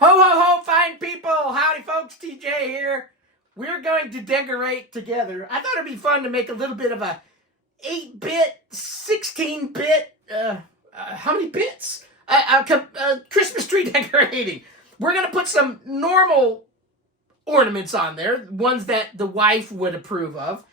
Ho, ho, ho, fine people. Howdy, folks. TJ here. We're going to decorate together. I thought it'd be fun to make a little bit of a 8-bit, 16-bit, how many bits? Christmas tree decorating. We're going to put some normal ornaments on there, ones that the wife would approve of.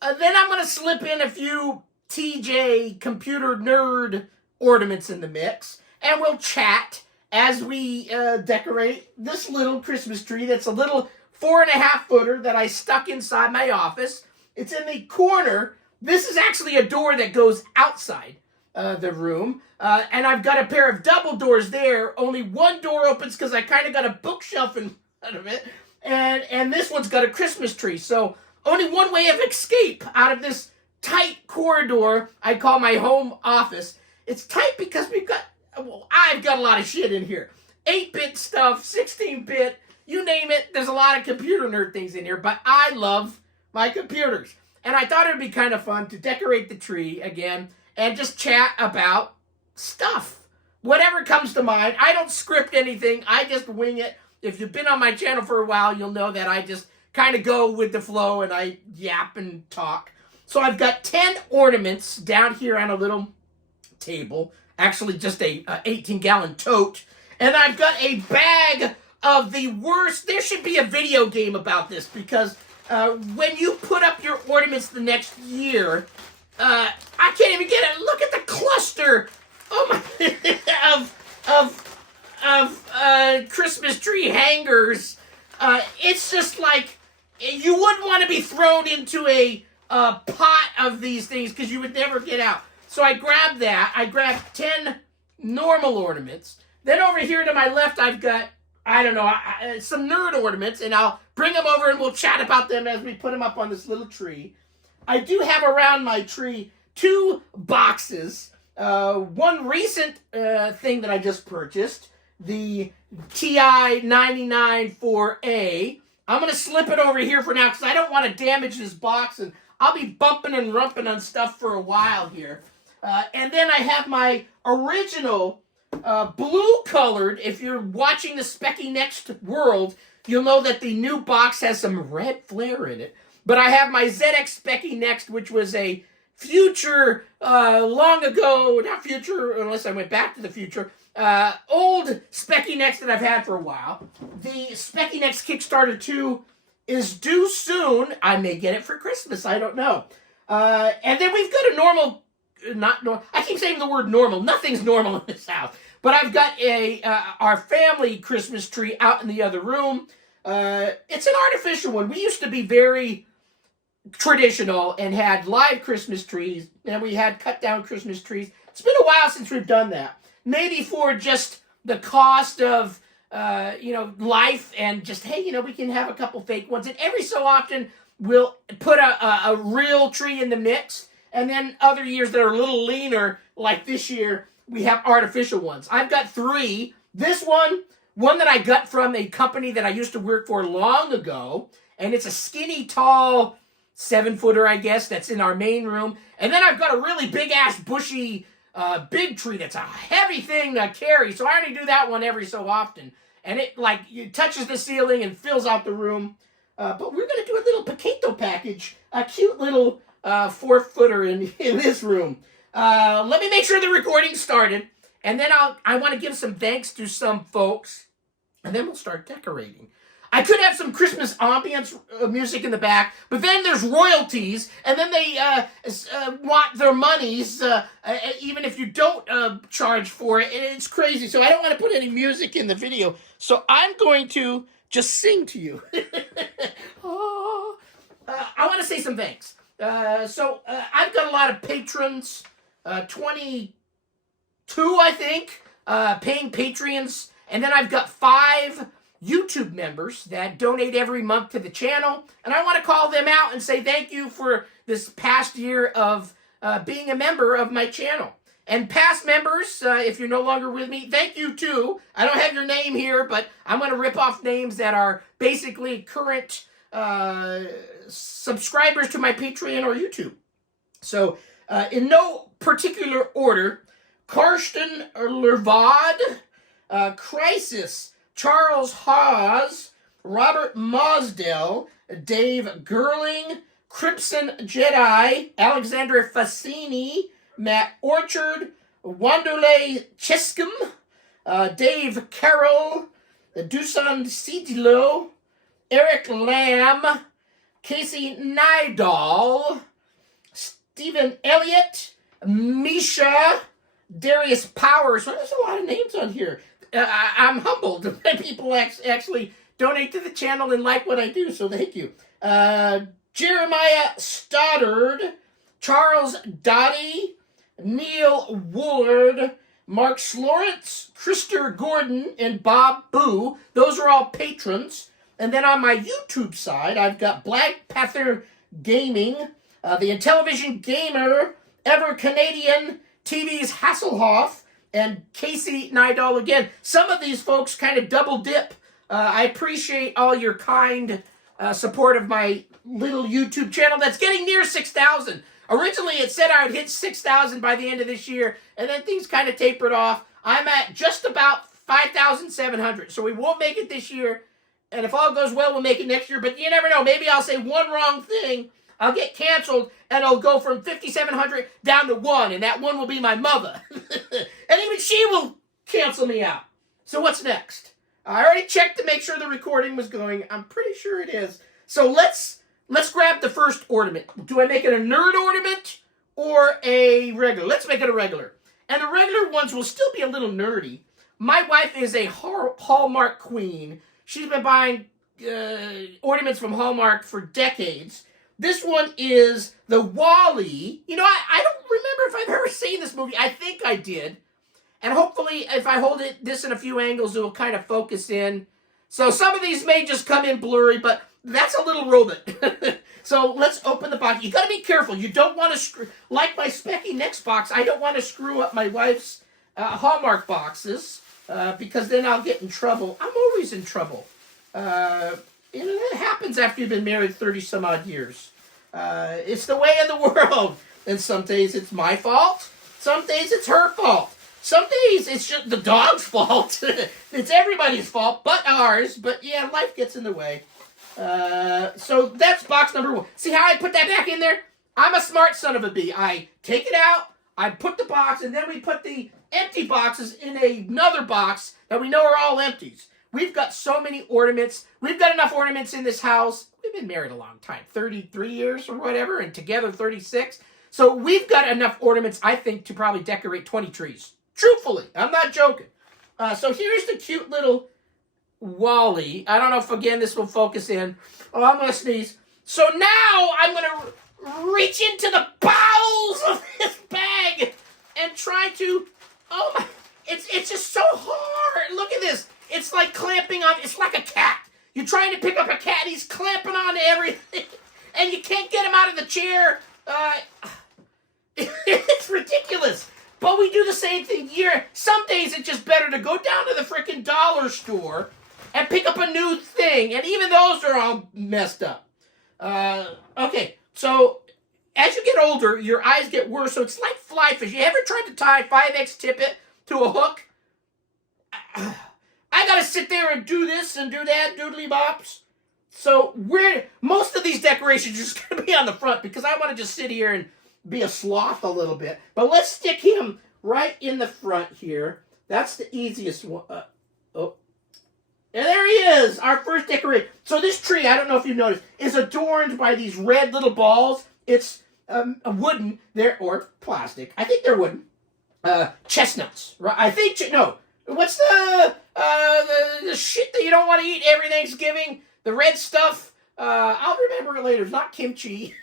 Then I'm going to slip in a few TJ computer nerd ornaments in the mix, and we'll chat as we decorate this little Christmas tree that's a little 4.5 footer that I stuck inside my office. It's in the corner. This is actually a door that goes outside the room. And I've got a pair of double doors there. Only one door opens because I kind of got a bookshelf in front of it. And this one's got a Christmas tree. So only one way of escape out of this tight corridor I call my home office. It's tight because I've got a lot of shit in here. 8-bit stuff, 16-bit, you name it. There's a lot of computer nerd things in here, but I love my computers. And I thought it would be kind of fun to decorate the tree again and just chat about stuff. Whatever comes to mind. I don't script anything. I just wing it. If you've been on my channel for a while, you'll know that I just kind of go with the flow and I yap and talk. So I've got 10 ornaments down here on a little table. Actually, just a 18-gallon tote. And I've got a bag of the worst. There should be a video game about this because when you put up your ornaments the next year, I can't even get it. Look at the cluster. Oh my! of Christmas tree hangers. It's just like you wouldn't want to be thrown into a pot of these things because you would never get out. So I grabbed that. I grabbed 10 normal ornaments. Then over here to my left, I've got, I don't know, some nerd ornaments, and I'll bring them over and we'll chat about them as we put them up on this little tree. I do have around my tree 2 boxes. One recent thing that I just purchased, the TI 994A. I'm going to slip it over here for now because I don't want to damage this box, and I'll be bumping and rumping on stuff for a while here. And then I have my original blue-colored. If you're watching the Specky Next world, you'll know that the new box has some red flare in it. But I have my ZX Specky Next, which was a future, long ago, not future, unless I went back to the future, old Specky Next that I've had for a while. The Specky Next Kickstarter 2 is due soon. I may get it for Christmas. I don't know. And then we've got a normal, I keep saying the word normal. Nothing's normal in this house. But I've got our family Christmas tree out in the other room. It's an artificial one. We used to be very traditional and had live Christmas trees. And we had cut down Christmas trees. It's been a while since we've done that. Maybe for just the cost of, life and just, hey, we can have a couple fake ones. And every so often, we'll put a real tree in the mix. And then other years that are a little leaner, like this year, we have artificial ones. I've got 3. This one that I got from a company that I used to work for long ago. And it's a skinny, tall, 7-footer, I guess, that's in our main room. And then I've got a really big-ass, bushy, big tree that's a heavy thing to carry. So I only do that one every so often. And it touches the ceiling and fills out the room. But we're going to do a little potato package, a cute little 4-footer in this room. Let me make sure the recording started. And then I want to give some thanks to some folks. And then we'll start decorating. I could have some Christmas ambience music in the back, but then there's royalties, and then they want their monies, even if you don't charge for it. It's crazy, so I don't want to put any music in the video. So I'm going to just sing to you. I want to say some thanks. I've got a lot of patrons, 22, I think, paying Patreons, and then I've got 5 YouTube members that donate every month to the channel, and I want to call them out and say thank you for this past year of being a member of my channel. And past members, if you're no longer with me, thank you too. I don't have your name here, but I'm going to rip off names that are basically current subscribers to my Patreon or YouTube. So, in no particular order, Karsten Lervad, Crisis, Charles Hawes, Robert Mosdell, Dave Gerling, Crimson Jedi, Alexander Fassini, Matt Orchard, Wandole Chiscom, Dave Carroll, Dusan Sidilo, Eric Lamb, Casey Nidal, Stephen Elliott, Misha, Darius Powers. Well, there's a lot of names on here. I'm humbled that people actually donate to the channel and like what I do, so thank you. Jeremiah Stoddard, Charles Dottie, Neil Woolard, Mark Slorence, Krister Gordon, and Bob Boo. Those are all patrons. And then on my YouTube side, I've got Black Panther Gaming, the Intellivision Gamer, Ever Canadian, TV's Hasselhoff, and Casey Nidal again. Some of these folks kind of double dip. I appreciate all your kind support of my little YouTube channel that's getting near 6,000. Originally, it said I would hit 6,000 by the end of this year, and then things kind of tapered off. I'm at just about 5,700, so we won't make it this year. And if all goes well, we'll make it next year. But you never know. Maybe I'll say one wrong thing, I'll get canceled, and I'll go from 5,700 down to 1, and that 1 will be my mother. And even she will cancel me out. So what's next? I already checked to make sure the recording was going. I'm pretty sure it is. So let's grab the first ornament. Do I make it a nerd ornament or a regular? Let's make it a regular. And the regular ones will still be a little nerdy. My wife is a Hallmark queen. She's been buying ornaments from Hallmark for decades. This one is the Wall-E. You know, I don't remember if I've ever seen this movie. I think I did. And hopefully, if I hold this in a few angles, it will kind of focus in. So some of these may just come in blurry, but that's a little robot. So let's open the box. You got to be careful. You don't want to screw, like my Specky Next box, I don't want to screw up my wife's Hallmark boxes because then I'll get in trouble. I'm always in trouble. It happens after you've been married 30 some odd years. It's the way of the world. And some days it's my fault. Some days it's her fault. Some days it's just the dog's fault. It's everybody's fault but ours. But yeah, life gets in the way. So that's box number 1. See how I put that back in there? I'm a smart son of a bee. I take it out, I put the box, and then we put the empty boxes in another box that we know are all empties. We've got so many ornaments. We've got enough ornaments in this house. We've been married a long time, 33 years or whatever, and together 36. So we've got enough ornaments, I think, to probably decorate 20 trees. Truthfully, I'm not joking. So here's the cute little Wall-E. I don't know if, again, this will focus in. Oh, I'm going to sneeze. So now I'm going to reach into the bowels of this bag and try to... Oh, my... It's just so hard. Look at this. It's like clamping on... It's like a cat. You're trying to pick up a cat, and he's clamping on everything. And you can't get him out of the chair. It's ridiculous. But we do the same thing here. Some days it's just better to go down to the frickin' dollar store and pick up a new thing. And even those are all messed up. Okay, so as you get older, your eyes get worse. So it's like fly fish. You ever tried to tie 5X tippet to a hook? I gotta sit there and do this and do that, doodly bops. So most of these decorations are just gonna be on the front because I want to just sit here and be a sloth a little bit. But let's stick him right in the front here. That's the easiest one. Oh. And there he is, our first decoration. So this tree, I don't know if you noticed, is adorned by these red little balls. It's wooden, or plastic. I think they're wooden. Chestnuts, right? I think, no. What's the shit that you don't want to eat every Thanksgiving? The red stuff. I'll remember it later. It's not kimchi.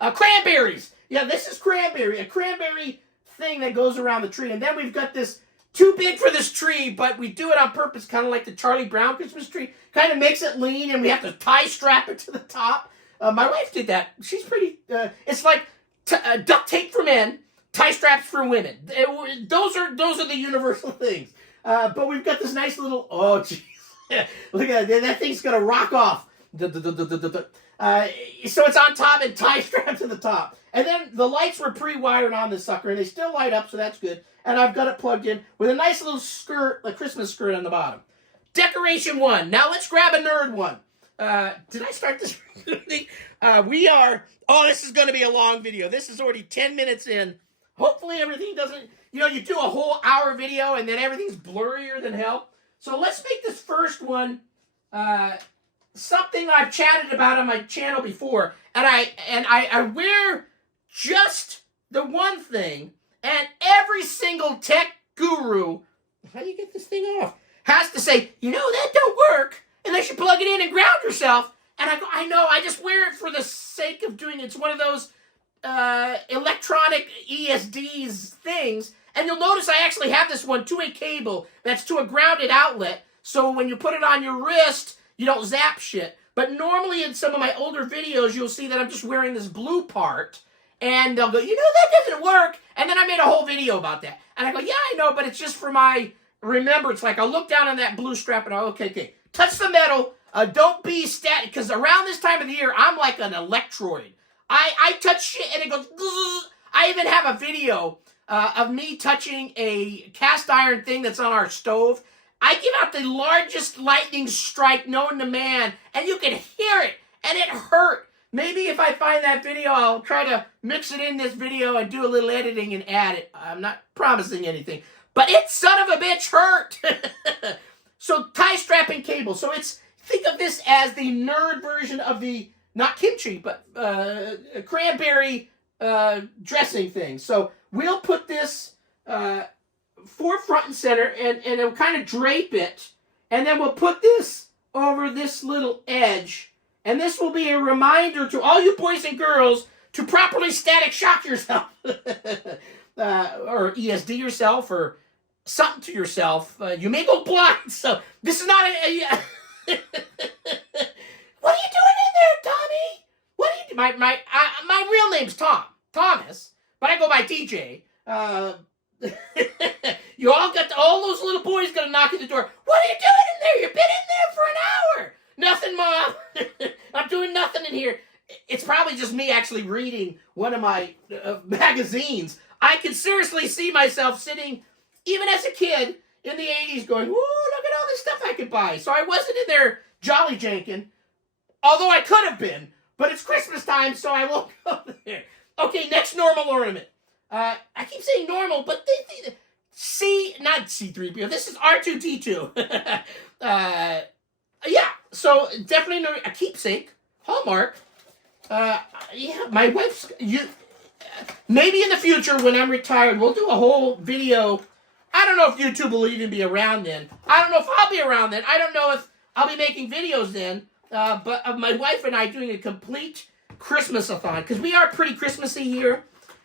Cranberries. Yeah, this is cranberry. A cranberry thing that goes around the tree. And then we've got this too big for this tree, but we do it on purpose, kind of like the Charlie Brown Christmas tree. Kind of makes it lean, and we have to tie strap it to the top. My wife did that. She's pretty... it's like duct tape for men, tie straps for women. Those are the universal things. But we've got this nice little... Oh, jeez. Look at that. That thing's going to rock off. So it's on top and tie strapped to the top. And then the lights were pre-wired on this sucker, and they still light up, so that's good. And I've got it plugged in with a nice little skirt, a Christmas skirt on the bottom. decoration one. Now let's grab a nerd one. Did I start this? We are. Oh, this is going to be a long video. This is already 10 minutes in. Hopefully everything doesn't. You do a whole hour video and then everything's blurrier than hell. So let's make this first one something I've chatted about on my channel before, and I wear just the one thing, and every single tech guru, how do you get this thing off, has to say, that don't work unless you plug it in and ground yourself. And I go, I know, I just wear it for the sake of doing it. It's one of those electronic ESDs things. And you'll notice I actually have this one to a cable that's to a grounded outlet. So when you put it on your wrist, you don't zap shit. But normally in some of my older videos, you'll see that I'm just wearing this blue part. And they'll go, that doesn't work. And then I made a whole video about that. And I go, yeah, I know, but it's just for my remembrance. Like, I'll look down on that blue strap and I'll, okay. Touch the metal. Don't be static. Because around this time of the year, I'm like an electroid. I touch shit and it goes, zzz. I even have a video of me touching a cast iron thing that's on our stove. I give out the largest lightning strike known to man, and you can hear it, and it hurt. Maybe if I find that video, I'll try to mix it in this video and do a little editing and add it. I'm not promising anything, but it, son of a bitch, hurt. So tie strapping cable. So think of this as the nerd version of the, not kimchi, but cranberry dressing thing. So we'll put this front and center, and it'll kind of drape it, and then we'll put this over this little edge, and this will be a reminder to all you boys and girls to properly static shock yourself, or ESD yourself, or something to yourself. You may go blind, so this is not a what are you doing in there, Tommy? What are you my real name's Thomas, but I go by TJ. You all those little boys gonna knock at the door. What are you doing in there? You've been in there for an hour. Nothing, Mom. I'm doing nothing in here. It's probably just me actually reading one of my magazines. I can seriously see myself sitting, even as a kid in the 80s, going, "Whoa, look at all this stuff I could buy." So I wasn't in there jolly janking, although I could have been. But it's Christmas time, so I won't go there. Okay, next normal ornament. I keep saying normal, but not C3PO. This is R2D2. Yeah, so definitely a keepsake, Hallmark. Yeah, my wife's. Maybe in the future when I'm retired, we'll do a whole video. I don't know if YouTube will even be around then. I don't know if I'll be around then. I don't know if I'll be making videos then. But of my wife and I doing a complete Christmas-a-thon, because we are pretty Christmassy here.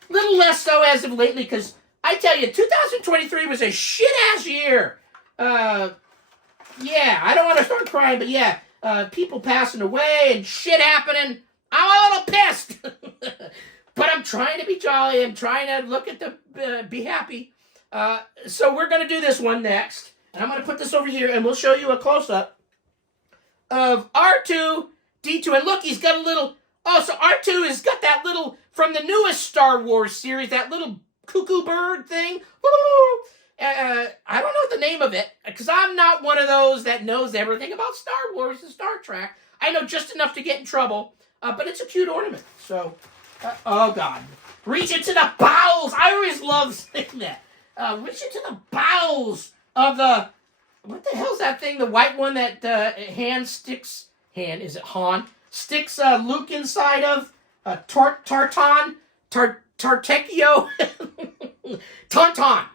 A little less so as of lately, because I tell you, 2023 was a shit-ass year. Yeah, I don't want to start crying, but yeah, people passing away and shit happening. I'm a little pissed. But I'm trying to be jolly. I'm trying to look at be happy. So we're going to do this one next. And I'm going to put this over here, and we'll show you a close-up of R2-D2. And look, he's got a little... Oh, so R2 has got that little... From the newest Star Wars series, that little cuckoo bird thing. I don't know the name of it, because I'm not one of those that knows everything about Star Wars and Star Trek. I know just enough to get in trouble, but it's a cute ornament. So, oh God. Reach into the bowels. I always love saying that. Reach into the bowels of the... What the hell's that thing? The white one that Han sticks... Han, is it Han? Sticks Luke inside of... Tartan? Tartecchio? Tauntaun.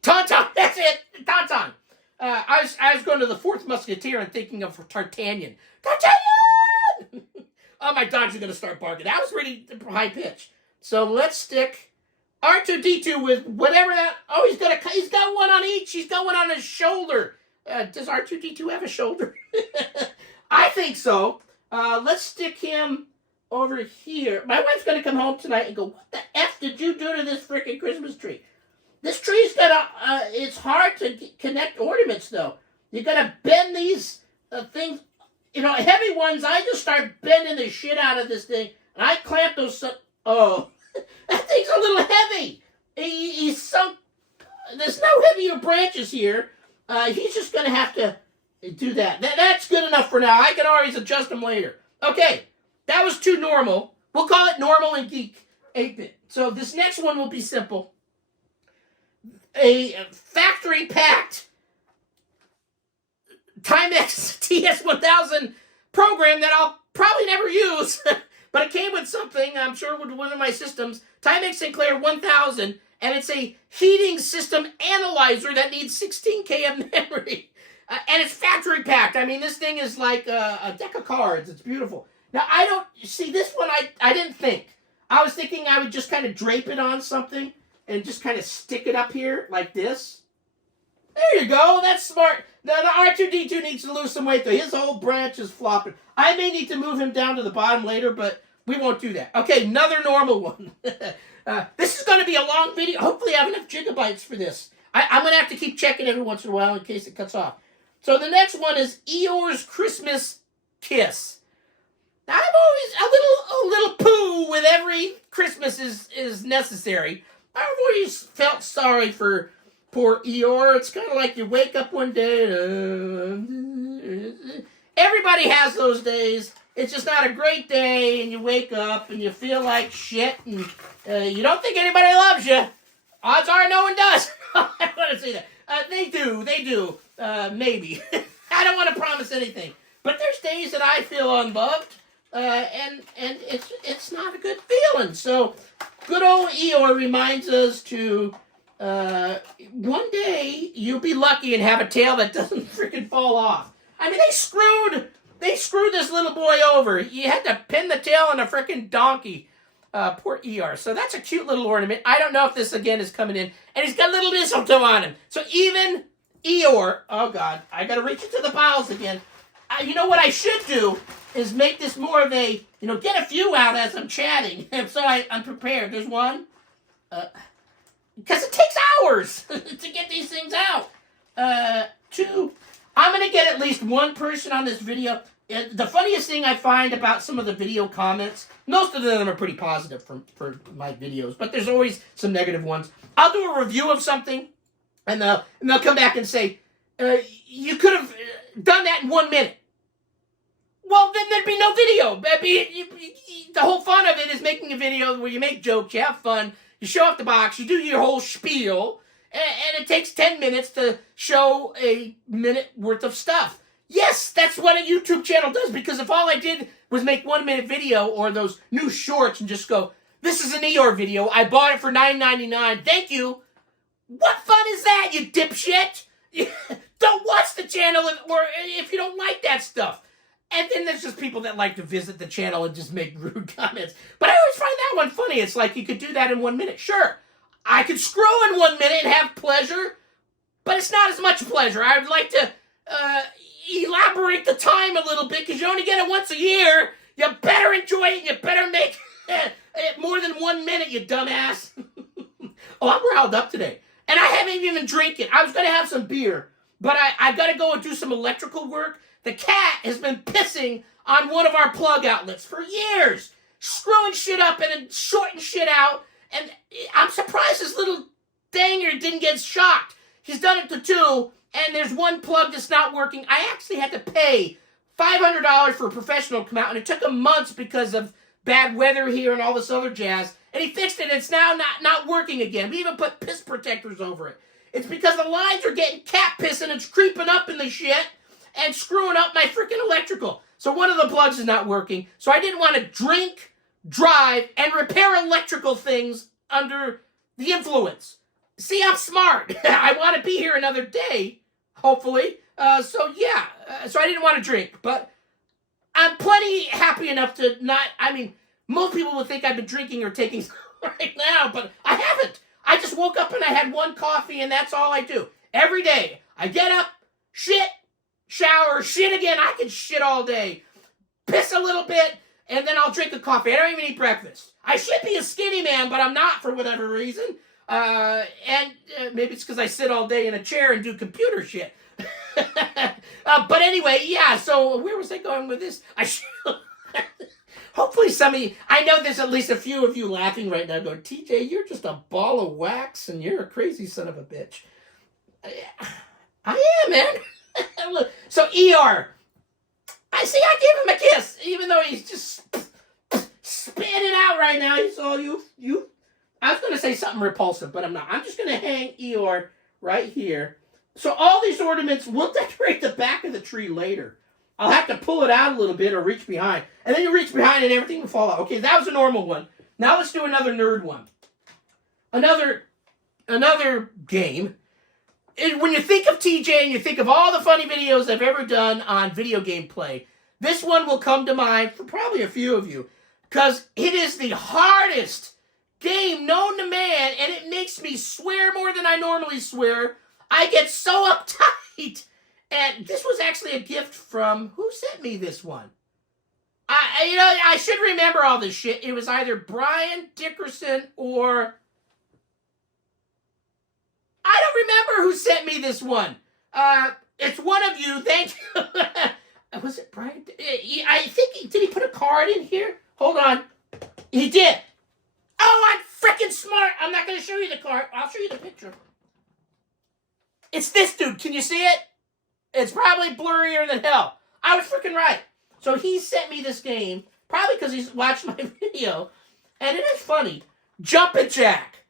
Tauntaun, that's it. Tauntaun. I was going to the Fourth Musketeer and thinking of Tartanian. Tartanian! Oh, my dogs are going to start barking. That was really high pitch. So let's stick R2-D2 with whatever that... Oh, he's got one on each. He's got one on his shoulder. Does R2-D2 have a shoulder? I think so. Let's stick him over here. My wife's going to come home tonight and go, what the F did you do to this freaking Christmas tree? This tree's got it's hard to connect ornaments, though. You got to bend these things. Heavy ones, I just start bending the shit out of this thing. And I clamp those... Oh, that thing's a little heavy. He's sunk... There's no heavier branches here. He's just going to have to Do that. That's good enough for now. I can always adjust them later. Okay, that was too normal. We'll call it normal and geek 8-bit. So this next one will be simple. A factory-packed Timex TS1000 program that I'll probably never use, but it came with something, I'm sure with one of my systems, Timex Sinclair 1000, and it's a heating system analyzer that needs 16K of memory. And it's factory packed. I mean, this thing is like a deck of cards. It's beautiful. Now, I don't... See, this one, I didn't think. I was thinking I would just kind of drape it on something and just kind of stick it up here like this. There you go. That's smart. Now, the R2-D2 needs to lose some weight, though. His whole branch is flopping. I may need to move him down to the bottom later, but we won't do that. Okay, another normal one. This is going to be a long video. Hopefully, I have enough gigabytes for this. I'm going to have to keep checking every once in a while in case it cuts off. So the next one is Eeyore's Christmas Kiss. Now, I'm always a little poo with every Christmas is necessary. I've always felt sorry for poor Eeyore. It's kind of like you wake up one day. Everybody has those days. It's just not a great day, and you wake up and you feel like shit, and you don't think anybody loves you. Odds are no one does. I want to say that. They do. Maybe. I don't want to promise anything. But there's days that I feel unloved, and it's not a good feeling. So, good old Eeyore reminds us to, one day, you'll be lucky and have a tail that doesn't freaking fall off. I mean, they screwed this little boy over. You had to pin the tail on a freaking donkey. Poor Eeyore. So that's a cute little ornament. I don't know if this, again, is coming in. And he's got a little mistletoe on him. So even Eeyore, oh God, I got to reach into the bowels again. You know what I should do is make this more of a, get a few out as I'm chatting. So I'm prepared. There's one. Because it takes hours to get these things out. Two. I'm going to get at least one person on this video. The funniest thing I find about some of the video comments, most of them are pretty positive for my videos, but there's always some negative ones. I'll do a review of something, and they'll come back and say, you could have done that in 1 minute. Well, then there'd be no video. The whole fun of it is making a video where you make jokes, you have fun, you show off the box, you do your whole spiel, and it takes 10 minutes to show a minute worth of stuff. Yes, that's what a YouTube channel does, because if all I did was make 1 minute video or those new shorts and just go, this is an Eeyore video, I bought it for $9.99, thank you. What fun is that, you dipshit? Don't watch the channel or if you don't like that stuff. And then there's just people that like to visit the channel and just make rude comments. But I always find that one funny. It's like you could do that in 1 minute. Sure, I could screw in 1 minute and have pleasure, but it's not as much pleasure. I would like to elaborate the time a little bit, because you only get it once a year. You better enjoy it. You better make it more than 1 minute, you dumbass. Oh, I'm riled up today. And I haven't even drinking. I was going to have some beer, but I got to go and do some electrical work. The cat has been pissing on one of our plug outlets for years, screwing shit up and then shorting shit out. And I'm surprised this little danger didn't get shocked. He's done it to two, and there's one plug that's not working. I actually had to pay $500 for a professional to come out, and it took him months because of bad weather here and all this other jazz. And he fixed it, and it's now not working again. We even put piss protectors over it. It's because the lines are getting cat piss, and it's creeping up in the shit and screwing up my freaking electrical. So one of the plugs is not working. So I didn't want to drink, drive, and repair electrical things under the influence. See, I'm smart. I want to be here another day, hopefully. So I didn't want to drink. But I'm plenty happy enough to not... I mean, most people would think I've been drinking or taking right now, but I haven't. I just woke up and I had one coffee, and that's all I do. Every day. I get up, shit, shower, shit again. I can shit all day. Piss a little bit, and then I'll drink a coffee. I don't even eat breakfast. I should be a skinny man, but I'm not for whatever reason. Maybe it's because I sit all day in a chair and do computer shit. But anyway, yeah, so where was I going with this? Hopefully some of you, I know there's at least a few of you laughing right now going, TJ, you're just a ball of wax and you're a crazy son of a bitch. I am, man. So ER, I gave him a kiss, even though he's just spitting it out right now. He's all you. I was gonna say something repulsive, but I'm not. I'm just gonna hang ER right here. So all these ornaments, we'll decorate the back of the tree later. I'll have to pull it out a little bit or reach behind. And then you reach behind and everything will fall out. Okay, that was a normal one. Now let's do another nerd one. Another game. When you think of TJ and you think of all the funny videos I've ever done on video game play, this one will come to mind for probably a few of you. Because it is the hardest game known to man, and it makes me swear more than I normally swear. I get so uptight. And this was actually a gift from, who sent me this one? I should remember all this shit. It was either Brian Dickerson or, I don't remember who sent me this one. It's one of you. Thank you. Was it Brian? I think, did he put a card in here? Hold on. He did. Oh, I'm freaking smart. I'm not going to show you the card. I'll show you the picture. It's this dude. Can you see it? It's probably blurrier than hell. I was freaking right. So he sent me this game, probably because he's watched my video, and it is funny. Jumpin' Jack.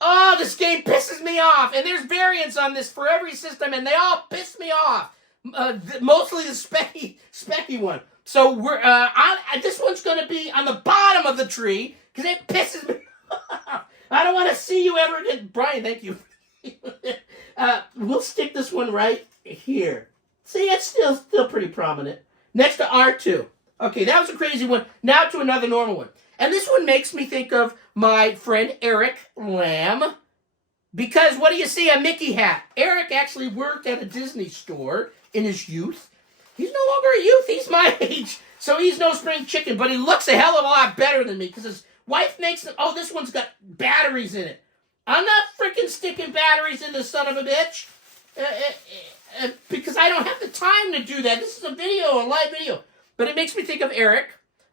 Oh, this game pisses me off, and there's variants on this for every system, and they all piss me off. Mostly the specky one. So this one's going to be on the bottom of the tree, because it pisses me off. I don't want to see you ever again. Brian, thank you. We'll stick this one right here. See, it's still pretty prominent. Next to R2. Okay, that was a crazy one. Now to another normal one. And this one makes me think of my friend Eric Lamb. Because what do you see? A Mickey hat. Eric actually worked at a Disney store in his youth. He's no longer a youth. He's my age. So he's no spring chicken. But he looks a hell of a lot better than me. Because his wife makes them. Oh, this one's got batteries in it. I'm not freaking sticking batteries in this son of a bitch. Because I don't have the time to do that. This is a live video. But it makes me think of Eric.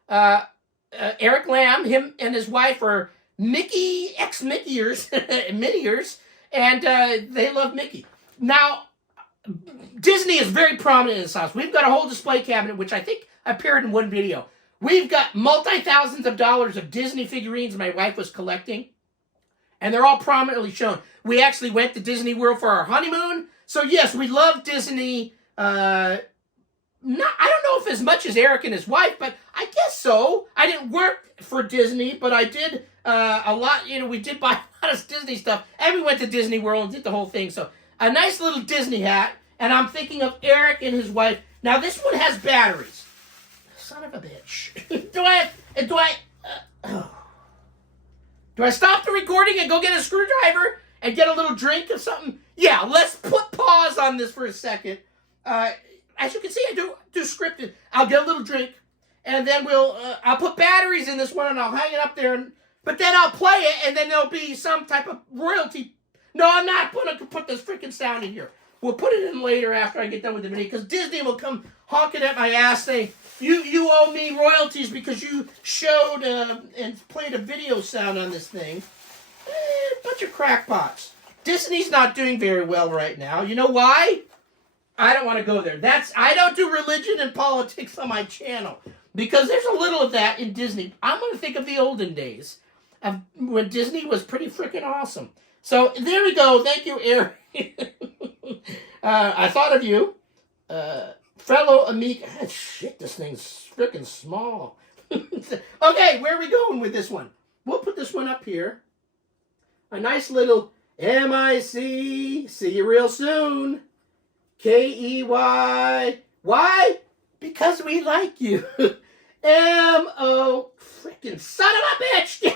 Eric Lamb, him and his wife are ex-Mickeyers, Minniers, and they love Mickey. Now, Disney is very prominent in this house. We've got a whole display cabinet, which I think appeared in one video. We've got multi-thousands of dollars of Disney figurines my wife was collecting, and they're all prominently shown. We actually went to Disney World for our honeymoon. So yes, we love Disney. I don't know if as much as Eric and his wife, but I guess so. I didn't work for Disney, but I did a lot. We did buy a lot of Disney stuff, and we went to Disney World and did the whole thing. So a nice little Disney hat, and I'm thinking of Eric and his wife. Now this one has batteries. Son of a bitch. Do I stop the recording and go get a screwdriver and get a little drink of something? Yeah, let's put pause on this for a second. As you can see, I do scripted. I'll get a little drink, and then I'll put batteries in this one, and I'll hang it up there, but then I'll play it, and then there'll be some type of royalty. No, I'm not going to put this freaking sound in here. We'll put it in later after I get done with the video, because Disney will come honking at my ass saying, you owe me royalties because you showed and played a video sound on this thing. Bunch of crackpots. Disney's not doing very well right now. You know why? I don't want to go there. I don't do religion and politics on my channel, because there's a little of that in Disney. I'm going to think of the olden days of when Disney was pretty freaking awesome. So there we go. Thank you, Eric. I thought of you. Fellow amigo. Shit, this thing's freaking small. Okay, where are we going with this one? We'll put this one up here. A nice little M-I-C. See you real soon. K-E-Y. Why? Because we like you. M-O. Freaking son of a bitch.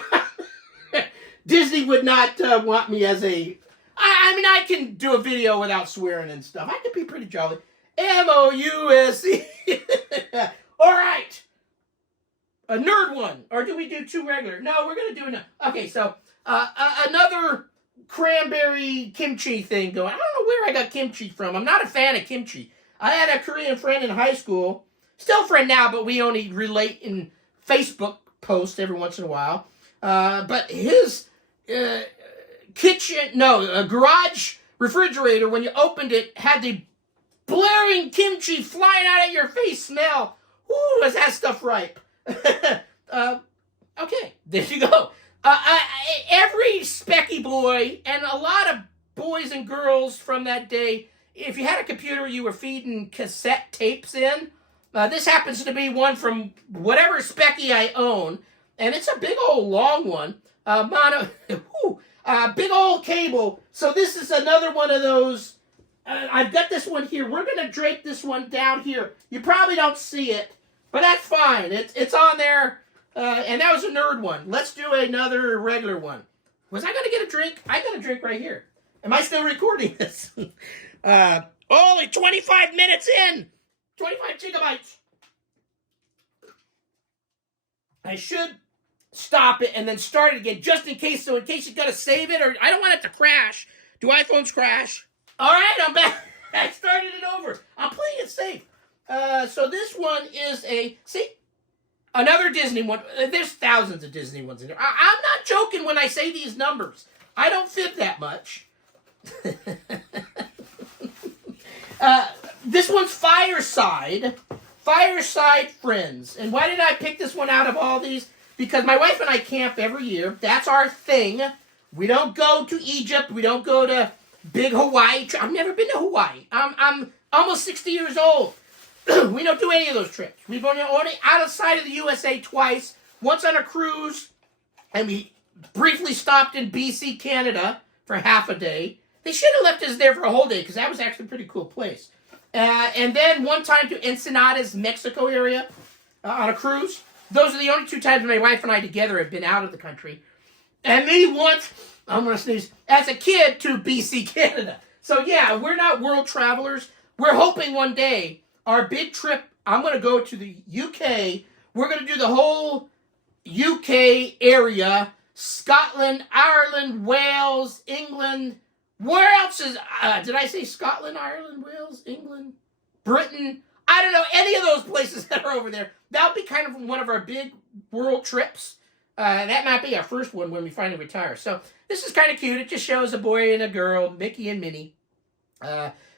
Disney would not want me as a... I mean, I can do a video without swearing and stuff. I could be pretty jolly. M-O-U-S-E. All right. A nerd one. Or do we do two regular? No, we're going to do another. Okay, so another cranberry kimchi thing going. I don't know where I got kimchi from. I'm not a fan of kimchi. I had a Korean friend in high school. Still a friend now, but we only relate in Facebook posts every once in a while. But his garage refrigerator, when you opened it, had the blaring kimchi flying out at your face smell. Ooh, is that stuff ripe? Okay, there you go. Every specky boy and a lot of boys and girls from that day, if you had a computer you were feeding cassette tapes in, this happens to be one from whatever specky I own, and it's a big old long one. Big old cable. So this is another one of those. I've got this one here. We're going to drape this one down here. You probably don't see it, but that's fine. It's on there, and that was a nerd one. Let's do another regular one. Was I going to get a drink? I got a drink right here. Am I still recording this? Only 25 minutes in. 25 gigabytes. I should stop it and then start it again, just in case. So in case you got to save it, or I don't want it to crash. Do iPhones crash? All right, I'm back. I started it over. I'm playing it safe. So this one is another Disney one. There's thousands of Disney ones in there. I'm not joking when I say these numbers. I don't fib that much. This one's Fireside Friends. And why did I pick this one out of all these? Because my wife and I camp every year. That's our thing. We don't go to Egypt. We don't go to big Hawaii. I've never been to Hawaii. I'm almost 60 years old. We don't do any of those trips. We've only outside of the USA twice. Once on a cruise, and we briefly stopped in BC, Canada for half a day. They should have left us there for a whole day because that was actually a pretty cool place. And then one time to Ensenadas, Mexico area on a cruise. Those are the only two times my wife and I together have been out of the country. And me once, I'm going to sneeze, as a kid to BC, Canada. So yeah, we're not world travelers. We're hoping one day, our big trip, I'm going to go to the UK. We're going to do the whole UK area, Scotland, Ireland, Wales, England. Where else is, did I say Scotland, Ireland, Wales, England, Britain? I don't know, any of those places that are over there. That'll be kind of one of our big world trips. That might be our first one when we finally retire. So this is kind of cute. It just shows a boy and a girl, Mickey and Minnie.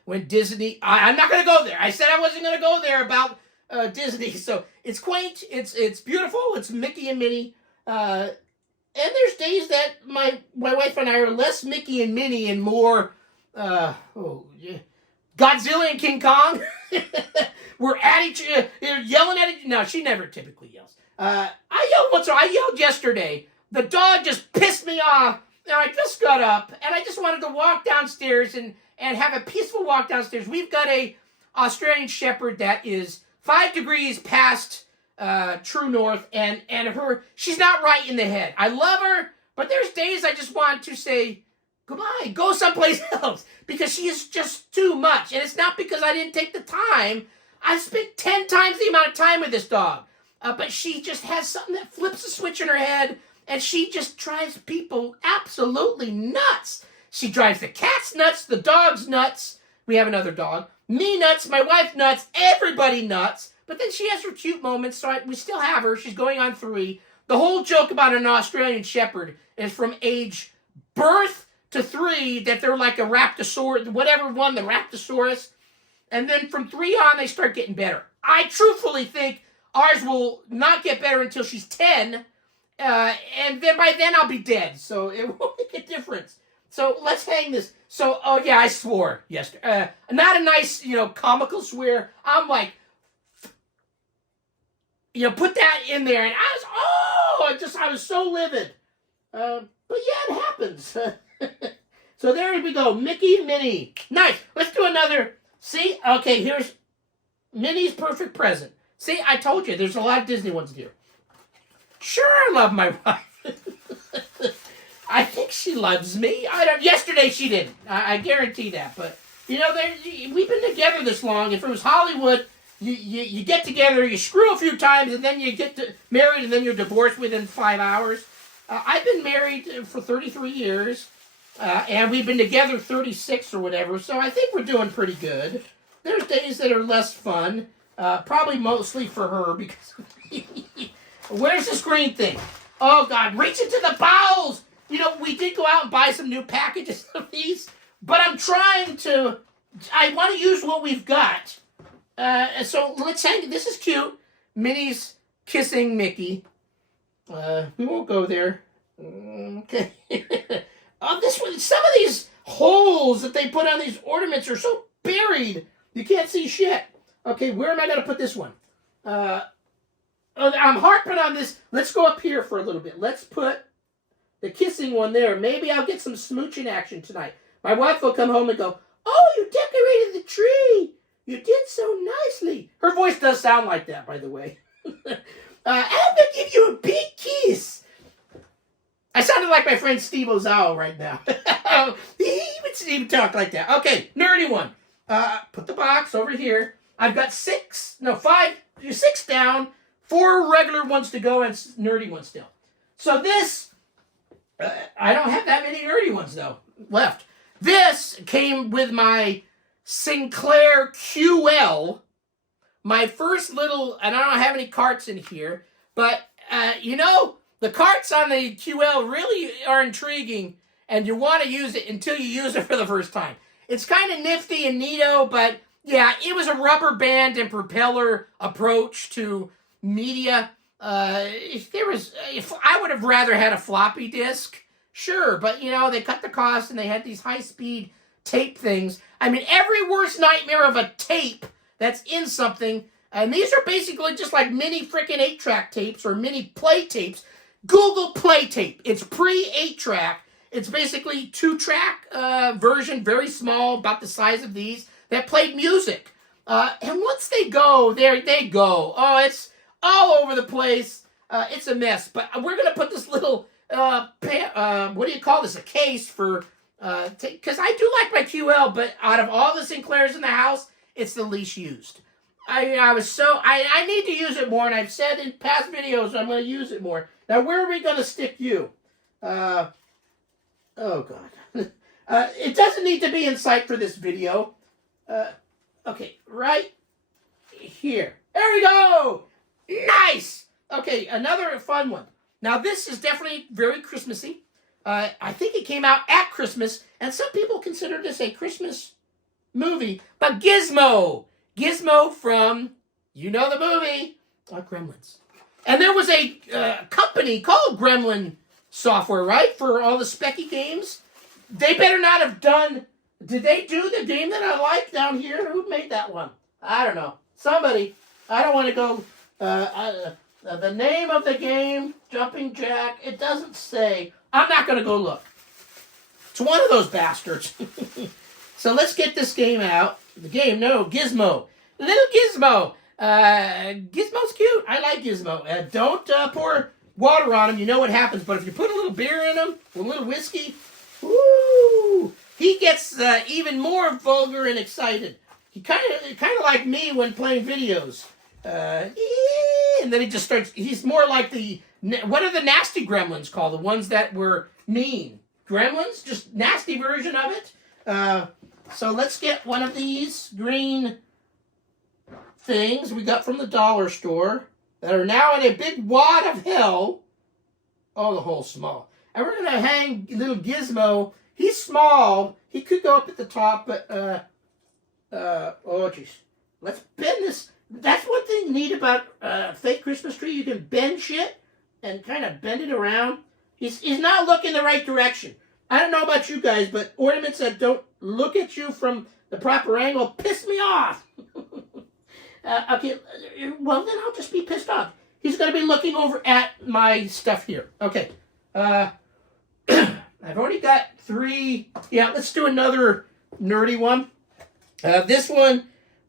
When Disney, I'm not going to go there. I said I wasn't going to go there about Disney. So it's quaint. It's beautiful. It's Mickey and Minnie. And there's days that my wife and I are less Mickey and Minnie and more Godzilla and King Kong. We're at each other, yelling at each other. No, she never typically yells. I yelled once. I yelled yesterday. The dog just pissed me off. And I just got up and I just wanted to walk downstairs and have a peaceful walk downstairs. We've got a Australian Shepherd that is 5 degrees past true north, and she's not right in the head. I love her, but there's days I just want to say goodbye, go someplace else, because she is just too much. And it's not because I didn't take the time. I spent 10 times the amount of time with this dog, but she just has something that flips a switch in her head, and she just drives people absolutely nuts. She drives the cats nuts, the dogs nuts. We have another dog. Me nuts, my wife nuts, everybody nuts. But then she has her cute moments, so we still have her. She's going on 3. The whole joke about an Australian Shepherd is from age birth to 3 that they're like a Raptosaurus, whatever one, the Raptosaurus. And then from 3 on, they start getting better. I truthfully think ours will not get better until she's 10. And then by then I'll be dead, so it won't make a difference. So let's hang this. So, oh yeah, I swore yesterday. Not a nice, comical swear. I'm like, put that in there, and I was so livid. But yeah, it happens. So there we go, Mickey and Minnie. Nice. Let's do another. See, okay, here's Minnie's perfect present. See, I told you, there's a lot of Disney ones here. Sure, I love my wife. I think she loves me. Yesterday she didn't. I guarantee that. But we've been together this long. If it was Hollywood, you get together, you screw a few times, and then you get married, and then you're divorced within 5 hours. I've been married for 33 years, and we've been together 36 or whatever. So I think we're doing pretty good. There's days that are less fun, probably mostly for her because. Where's the screen thing? Oh, God, reach into the bowels! We did go out and buy some new packages of these, but I'm trying to I want to use what we've got. So let's hang. This is cute. Minnie's kissing Mickey. We won't go there. Okay. This one. Some of these holes that they put on these ornaments are so buried you can't see shit. Okay, where am I going to put this one? I'm harping on this. Let's go up here for a little bit. Let's put the kissing one there. Maybe I'll get some smooching action tonight. My wife will come home and go, "Oh, you decorated the tree. You did so nicely." Her voice does sound like that, by the way. I'm going to give you a big kiss. I sounded like my friend Steve Ozawa right now. He would even talk like that. Okay, nerdy one. Put the box over here. I've got 6 down, 4 regular ones to go, and nerdy ones still. So this, I don't have that many nerdy ones, though, left. This came with my Sinclair QL, my first little, and I don't have any carts in here, but, the carts on the QL really are intriguing, and you want to use it until you use it for the first time. It's kind of nifty and neato, but yeah, it was a rubber band and propeller approach to media. If I would have rather had a floppy disk, sure, but they cut the cost and they had these high-speed tape things. I mean, every worst nightmare of a tape that's in something, and these are basically just like mini frickin' 8-track tapes or mini play tapes. Google play tape. It's pre-8-track. It's basically 2-track version, very small, about the size of these, that played music. And once they go, there they go. Oh, it's all over the place. It's a mess. But we're going to put this little, what do you call this, a case for, because I do like my QL, but out of all the Sinclairs in the house, it's the least used. I need to use it more, and I've said in past videos I'm going to use it more. Now, where are we going to stick you? Oh, God. It doesn't need to be in sight for this video. Okay, right here. There we go! Nice! Okay, another fun one. Now, this is definitely very Christmassy. I think it came out at Christmas, and some people consider this a Christmas movie, but Gizmo! Gizmo from, the movie, Gremlins. And there was a company called Gremlin Software, right, for all the Specky games. They better not have done, did they do the game that I like down here? Who made that one? I don't know. Somebody. I don't want to go, the name of the game, Jumping Jack, it doesn't say. I'm not going to go look. It's one of those bastards. So let's get this game out. Gizmo. Little Gizmo. Gizmo's cute. I like Gizmo. Don't pour water on him. You know what happens. But if you put a little beer in him, a little whiskey, woo, he gets even more vulgar and excited. He kind of like me when playing videos. And then he just starts. He's more like what are the nasty gremlins called? The ones that were mean gremlins, just nasty version of it. So let's get one of these green things we got from the dollar store that are now in a big wad of hell. Oh, the hole's small. And we're going to hang little Gizmo. He's small. He could go up at the top, but, oh, jeez. Let's bend this. That's one thing neat about fake Christmas tree. You can bend shit and kind of bend it around. He's not looking the right direction. I don't know about you guys, but ornaments that don't look at you from the proper angle piss me off. Okay, well, then I'll just be pissed off. He's going to be looking over at my stuff here. Okay. I've already got 3. Yeah, let's do another nerdy one. This one,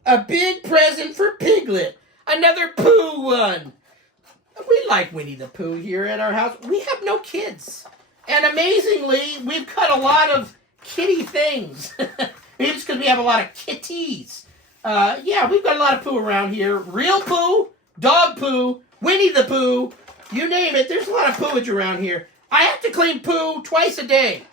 a big present for Piglet. Another Pooh one. We like Winnie the Pooh here at our house. We have no kids. And amazingly, we've got a lot of kitty things. Maybe it's because we have a lot of kitties. Yeah, we've got a lot of Pooh around here. Real Pooh, Dog Pooh, Winnie the Pooh, you name it. There's a lot of Poohage around here. I have to clean Pooh twice a day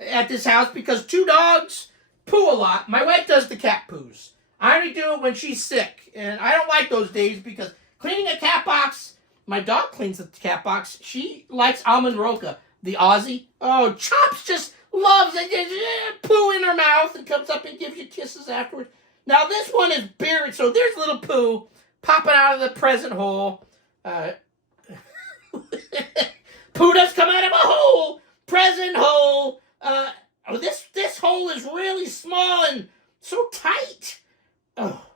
at this house because 2 dogs poo a lot. My wife does the cat poos. I only do it when she's sick. And I don't like those days because cleaning a cat box, my dog cleans the cat box. She likes Almond Roca, the Aussie. Oh, Chops just loves it. Pooh in her mouth and comes up and gives you kisses afterwards. Now this one is buried, so there's little Pooh popping out of the present hole. Pooh does come out of a hole. Present hole. This hole is really small and so tight. Oh,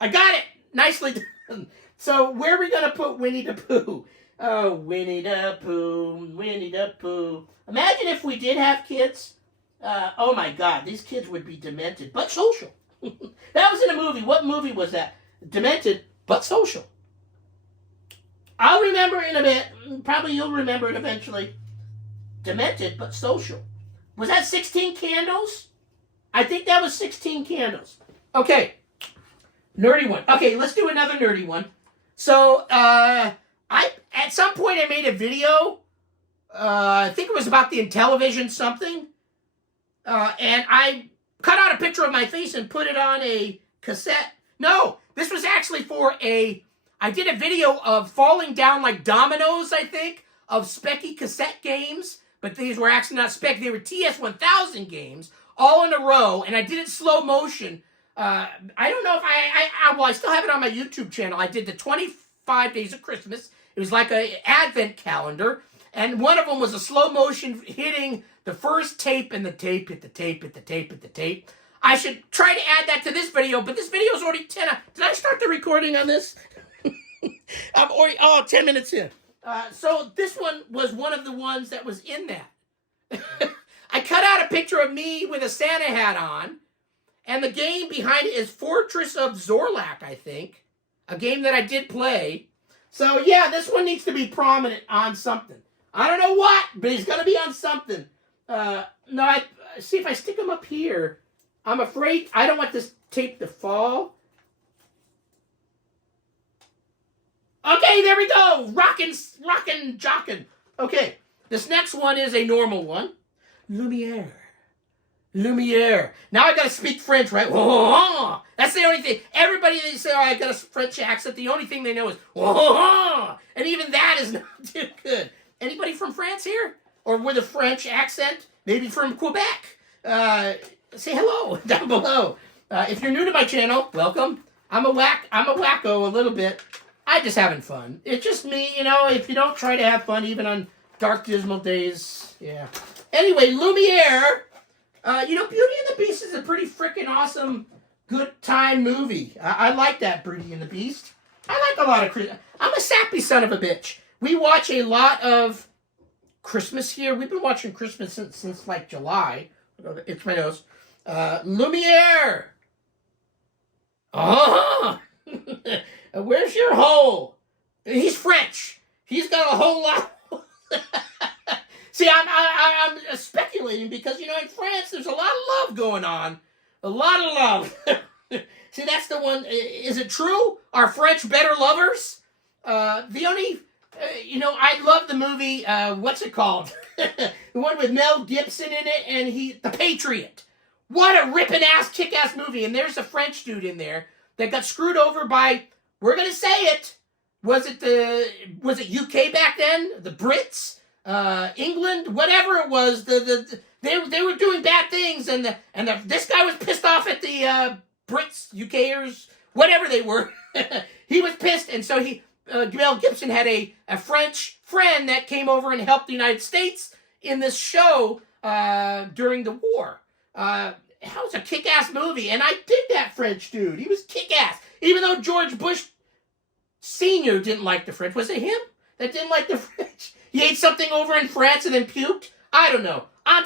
I got it. Nicely done. So where are we going to put Winnie the Pooh? Oh, Winnie the Pooh, Winnie the Pooh. Imagine if we did have kids. Oh my God, these kids would be demented, but social. That was in a movie. What movie was that? Demented, but social. I'll remember in a bit. Probably you'll remember it eventually. Demented, but social. Was that 16 Candles? I think that was 16 Candles. Okay. Nerdy one. Okay, let's do another nerdy one. So, at some point I made a video. I think it was about the Intellivision something. And I cut out a picture of my face and put it on a cassette. No, this was actually for I did a video of falling down like dominoes, I think, of Specky cassette games. But these were actually not Specky. They were TS-1000 games, all in a row. And I did it slow motion. I don't know if I still have it on my YouTube channel. I did the 25 Days of Christmas. It was like an advent calendar. And one of them was a slow motion hitting the first tape and the tape hit the tape, hit the tape, hit the tape. I should try to add that to this video, but this video is already 10. Did I start the recording on this? I'm already 10 minutes in. So this one was one of the ones that was in that. I cut out a picture of me with a Santa hat on, and the game behind it is Fortress of Zorlak, I think. A game that I did play. So yeah, this one needs to be prominent on something. I don't know what, but he's going to be on something. See if I stick him up here. I'm afraid I don't want this tape to fall. Okay, there we go. Rockin', jockin'. Okay, this next one is a normal one. Lumiere. Lumiere. Now I got to speak French, right? Whoa, that's the only thing. Everybody, they say, I got a French accent. The only thing they know is, whoa, and even that is not too good. Anybody from France here? Or with a French accent? Maybe from Quebec? Say hello down below. If you're new to my channel, welcome. I'm a wacko a little bit. I'm just having fun. It's just me, if you don't try to have fun even on dark, dismal days, yeah. Anyway, Lumiere, Beauty and the Beast is a pretty freaking awesome, good time movie. I like that Beauty and the Beast. I like a lot of I'm a sappy son of a bitch. We watch a lot of Christmas here. We've been watching Christmas since like July. It's my nose. Lumiere. Oh, where's your hole? He's French. He's got a whole lot. See, I'm speculating because in France there's a lot of love going on. A lot of love. See, that's the one. Is it true? Are French better lovers? The only. I love the movie, what's it called? The one with Mel Gibson in it, and The Patriot. What a rippin'-ass, kick-ass movie. And there's a French dude in there that got screwed over by, we're going to say it, was it UK back then? The Brits? England? Whatever it was. They were doing bad things, and this guy was pissed off at the Brits, UKers, whatever they were. He was pissed, and so Mel Gibson had a French friend that came over and helped the United States in this show during the war. That was a kick-ass movie, and I dig that French dude. He was kick-ass. Even though George Bush Sr. didn't like the French. Was it him that didn't like the French? He ate something over in France and then puked? I don't know. I'm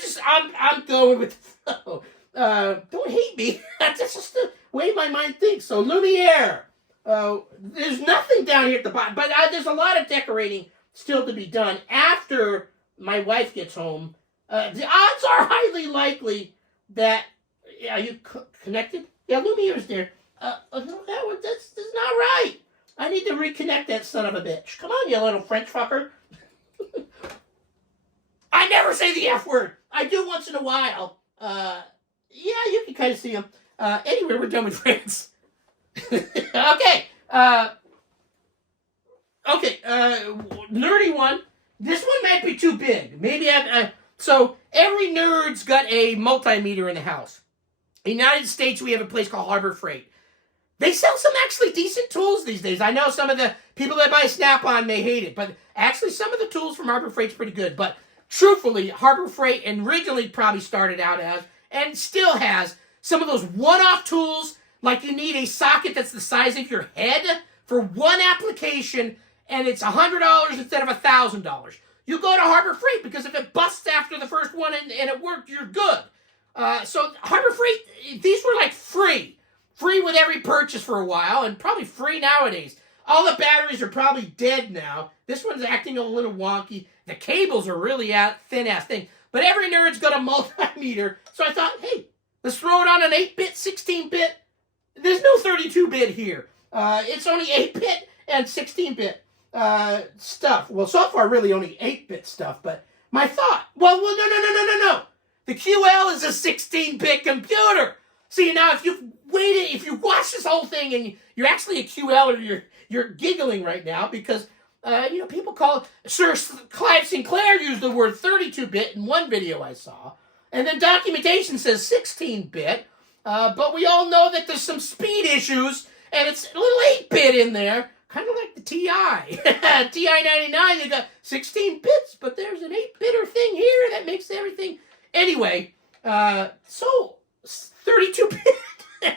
going with the flow. Don't hate me. That's just the way my mind thinks. So, Lumiere. There's nothing down here at the bottom, but there's a lot of decorating still to be done after my wife gets home. The odds are highly likely that... Are you connected? Yeah, Lumiere's there. No, that's not right. I need to reconnect that son of a bitch. Come on, you little French fucker. I never say the F word. I do once in a while. Yeah, you can kind of see him. Anyway, we're done with France. Okay. Nerdy one. This one might be too big. Maybe So every nerd's got a multimeter in the house. In the United States, we have a place called Harbor Freight. They sell some actually decent tools these days. I know some of the people that buy Snap-on may hate it, but actually some of the tools from Harbor Freight's pretty good. But truthfully, Harbor Freight originally probably started out as, and still has, some of those one-off tools, like you need a socket that's the size of your head for one application, and it's $100 instead of $1,000. You go to Harbor Freight because if it busts after the first one and it worked, you're good. So Harbor Freight, these were like free. Free with every purchase for a while, and probably free nowadays. All the batteries are probably dead now. This one's acting a little wonky. The cables are really thin-ass thing. But every nerd's got a multimeter, so I thought, hey, let's throw it on an 8-bit, 16-bit. There's no 32-bit here. It's only 8-bit and 16-bit stuff. Well, so far, really only 8-bit stuff, but my thought, well, no. The QL is a 16-bit computer. See, now, if you watch this whole thing and you're actually a QL, or you're giggling right now because, people call it, Sir Clive Sinclair used the word 32-bit in one video I saw, and then documentation says 16-bit, but we all know that there's some speed issues, and it's a little 8-bit in there, kind of like the TI. TI-99, they got 16 bits, but there's an 8-bitter thing here that makes everything. Anyway, so 32-bit.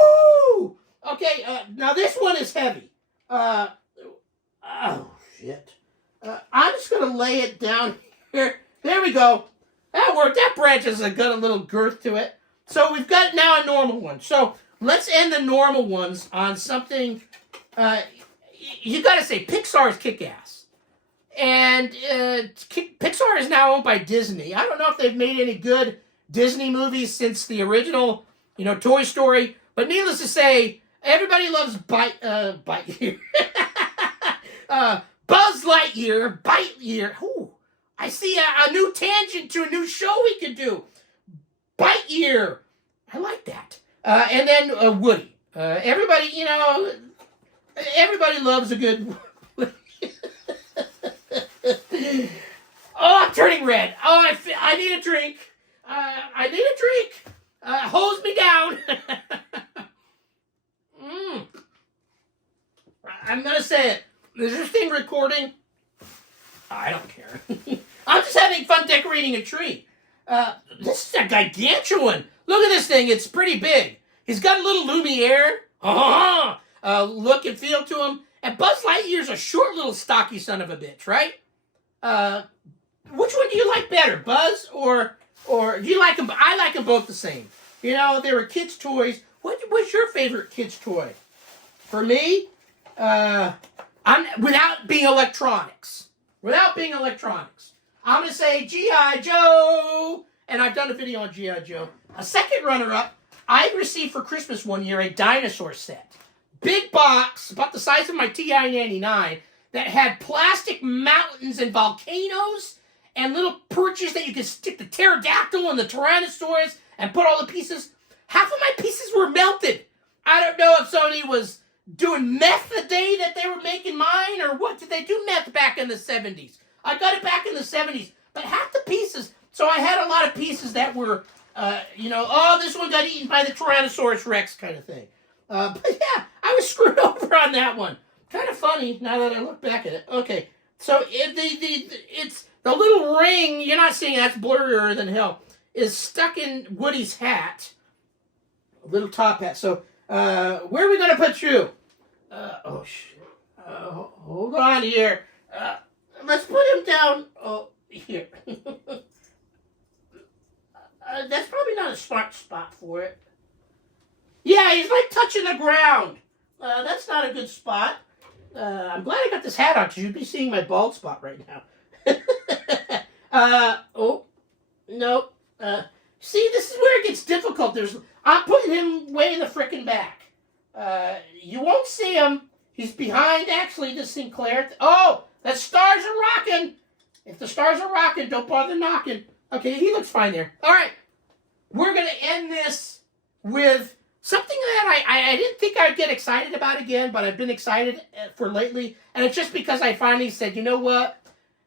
Woo! Okay, now this one is heavy. Oh, shit. I'm just going to lay it down here. There we go. That worked. That branch has got a little girth to it. So we've got now a normal one. So let's end the normal ones on something. You got to say, Pixar's kick-ass. And Pixar is now owned by Disney. I don't know if they've made any good Disney movies since the original, Toy Story. But needless to say, everybody loves Bite-Year. Buzz Lightyear, Bite-Year. Ooh, I see a new tangent to a new show we could do. Bite-Year. I like that. And then Woody. Everybody, everybody loves a good... Oh, I'm turning red. Oh, I need a drink. I need a drink. Hose me down. I'm going to say it. Is this thing recording? I don't care. I'm just having fun decorating a tree. This is a gigantuan. Look at this thing. It's pretty big. He's got a little Lumiere. Look and feel to him. And Buzz Lightyear's a short little stocky son of a bitch, right? Which one do you like better, Buzz or do you like them? I like them both the same. They were kids' toys. What's your favorite kids' toy? For me, I'm without being electronics. I'm gonna say G.I. Joe, and I've done a video on G.I. Joe. A second runner-up, I received for Christmas one year a Dinosaur Set. Big box, about the size of my TI-99, that had plastic mountains and volcanoes and little perches that you could stick the pterodactyl and the Tyrannosaurus and put all the pieces. Half of my pieces were melted. I don't know if somebody was doing meth the day that they were making mine or what. Did they do meth back in the 70s? I got it back in the 70s. But half the pieces, so I had a lot of pieces that were, this one got eaten by the Tyrannosaurus Rex kind of thing. But yeah, I was screwed over on that one. Kind of funny now that I look back at it. Okay, so it's the little ring, you're not seeing that's blurrier than hell, is stuck in Woody's hat. A little top hat. So, where are we going to put you? Shit. Hold on here. Let's put him down. Oh, here. That's probably not a smart spot for it. Yeah, he's like touching the ground. That's not a good spot. I'm glad I got this hat on because you'd be seeing my bald spot right now. No. See, this is where it gets difficult. I'm putting him way in the frickin' back. You won't see him. He's behind, actually, the Sinclair. The stars are rocking. If the stars are rocking, don't bother knocking. Okay, he looks fine there. All right. We're going to end this with something that I didn't think I'd get excited about again, but I've been excited for lately. And it's just because I finally said, you know what?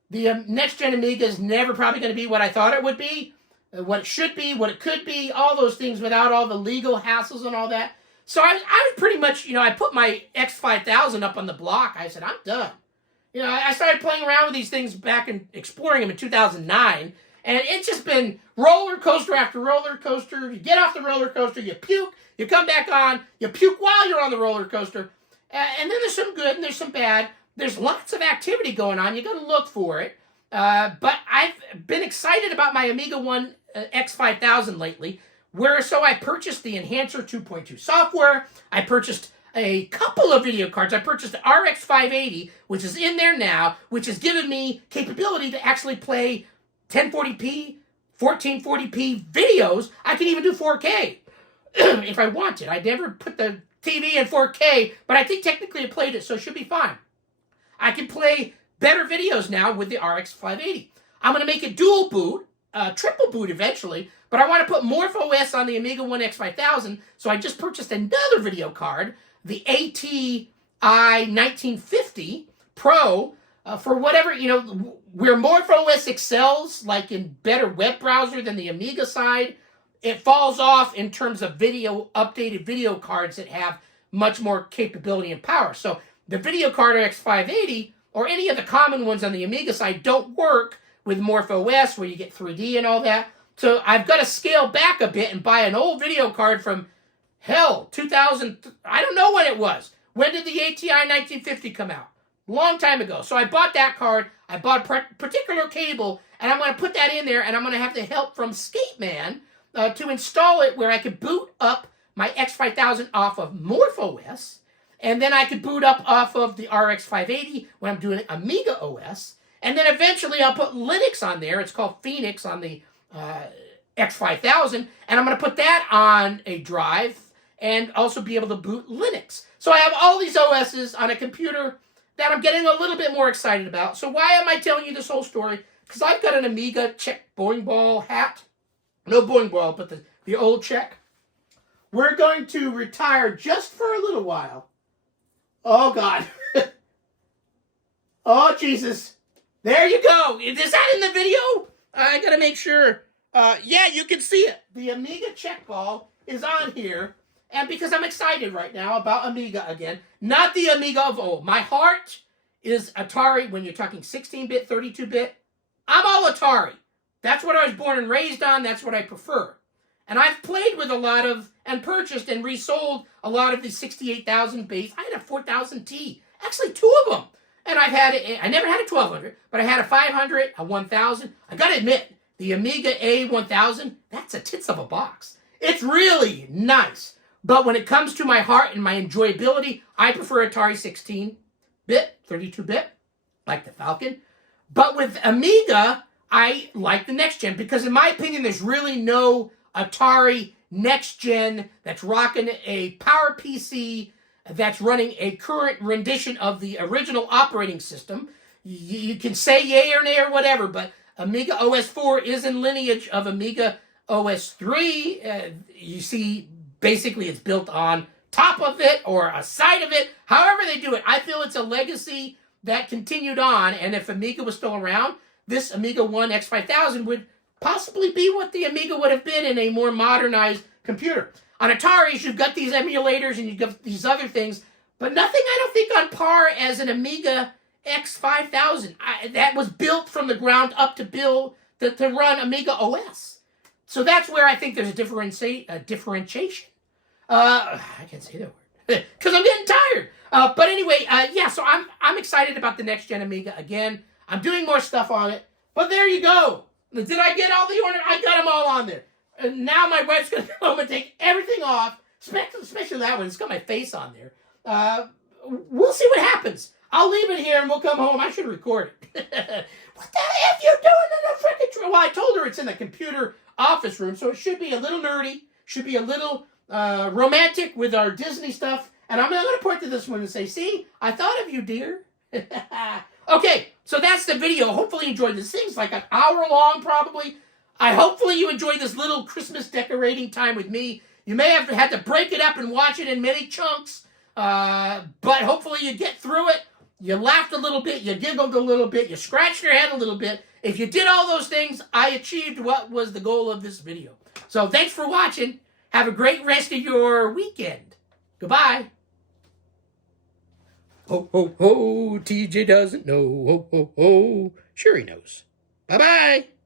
The next-gen Amiga is never probably going to be what I thought it would be, what it should be, what it could be, all those things without all the legal hassles and all that. So I was pretty much, I put my X5000 up on the block. I said, I'm done. I started playing around with these things back and exploring them in 2009, and it's just been roller coaster after roller coaster. You get off the roller coaster, you puke, you come back on, you puke while you're on the roller coaster, and then there's some good and there's some bad. There's lots of activity going on. You got to look for it. But I've been excited about my Amiga 1 X5000 lately, so I purchased the Enhancer 2.2 software. I purchased a couple of video cards. I purchased the RX 580, which is in there now, which has given me capability to actually play 1040p, 1440p videos. I can even do 4K if I wanted. I never put the TV in 4K, but I think technically it played it, so it should be fine. I can play better videos now with the RX 580. I'm going to make it dual boot, triple boot eventually, but I want to put MorphOS on the Amiga 1 X5000, so I just purchased another video card, the ATI 1950 Pro, for whatever, where MorphOS excels, like in better web browser than the Amiga side, it falls off in terms of updated video cards that have much more capability and power. So the video card X580, or any of the common ones on the Amiga side, don't work with MorphOS, where you get 3D and all that. So I've got to scale back a bit and buy an old video card from, 2000, I don't know when it was. When did the ATI 1950 come out? Long time ago. So I bought that card, I bought a particular cable, and I'm going to put that in there, and I'm going to have the help from Skateman to install it where I could boot up my X5000 off of MorphOS, and then I could boot up off of the RX 580 when I'm doing Amiga OS, and then eventually I'll put Linux on there. It's called Phoenix on the X5000, and I'm going to put that on a drive and also be able to boot Linux. So I have all these OSs on a computer that I'm getting a little bit more excited about. So why am I telling you this whole story? Because I've got an Amiga Czech Boing Ball hat. No Boing Ball, but the old Czech. We're going to retire just for a little while. Oh, God. Oh, Jesus. There you go. Is that in the video? I got to make sure. Yeah, you can see it. The Amiga Czech Ball is on here. And because I'm excited right now about Amiga again, not the Amiga of old. My heart is Atari when you're talking 16-bit, 32-bit. I'm all Atari. That's what I was born and raised on. That's what I prefer. And I've played with a lot of, and purchased and resold a lot of the 68,000 base. I had a 4000T. Actually, two of them. And I never had a 1200, but I had a 500, a 1000. I got to admit, the Amiga A1000, that's a tits of a box. It's really nice. But when it comes to my heart and my enjoyability, I prefer Atari 16-bit, 32-bit, like the Falcon. But with Amiga, I like the next gen because, in my opinion, there's really no Atari next gen that's rocking a power PC that's running a current rendition of the original operating system. You can say yay or nay or whatever, but Amiga OS 4 is in lineage of Amiga OS 3. You see, basically it's built on top of it or a side of it. However they do it, I feel it's a legacy that continued on, and if Amiga was still around, this Amiga 1 X5000 would possibly be what the Amiga would have been in a more modernized computer. On Ataris, you've got these emulators and you've got these other things, but nothing, I don't think, on par as an Amiga X5000 that was built from the ground up to run Amiga OS. So that's where I think there's a differentiation. I can't say that word because I'm getting tired. But anyway, yeah. So I'm excited about the next gen Amiga again. I'm doing more stuff on it. But there you go. Did I get all the order? I got them all on there. And now my wife's gonna come home and take everything off, especially that one. It's got my face on there. We'll see what happens. I'll leave it here and we'll come home. I should record it. What the F you doing in the frickin' Well, I told her it's in the computer office room, so it should be a little nerdy, should be a little romantic with our Disney stuff. And I'm going to point to this one and say, see, I thought of you, dear. Okay, so that's the video. Hopefully you enjoyed this. Thing's like an hour long, probably. Hopefully you enjoyed this little Christmas decorating time with me. You may have had to break it up and watch it in many chunks, but hopefully you get through it. You laughed a little bit, you giggled a little bit, you scratched your head a little bit. If you did all those things, I achieved what was the goal of this video. So thanks for watching. Have a great rest of your weekend. Goodbye. Ho, ho, ho, TJ doesn't know. Ho, ho, ho. Sure he knows. Bye-bye.